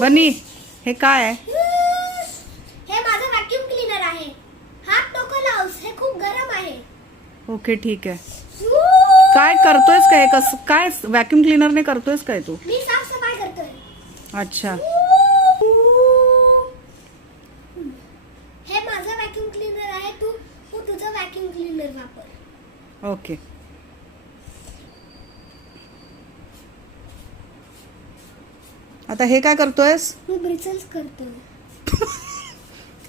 बनी हे काय आहे? हे माझं व्हॅक्यूम क्लीनर आहे. हात नको लावूस, हे खूप गरम आहे. ओके ठीक आहे. काय करतोयस काय? काय व्हॅक्यूम क्लीनरने करतोयस काय तू? मी साफसफाई करतोय. अच्छा. हे माझं व्हॅक्यूम क्लीनर आहे. तू तुझं व्हॅक्यूम क्लीनर वापर. ओके. आता हे काय करतोयस? मी ब्रिसल्स करतोय.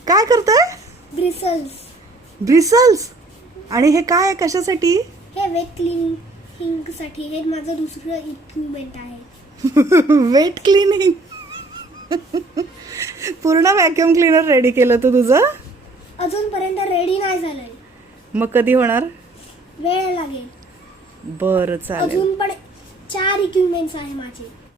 काय करतोय? ब्रिसल्स. ब्रिसल्स. आणि हे काय आहे, कशासाठी? हे वेट क्लीनिंग साठी. हे माझं दुसरं इक्विपमेंट आहे. Wet cleaning. पूर्ण व्हॅक्यूम क्लीनर रेडी केलं तू तुझं? अजूनपर्यंत रेडी नाही झालंय. मग कधी होणार? वेळ लागेल. बरं चालेल. अजून पण 4 इक्विपमेंट्स आहे माझे.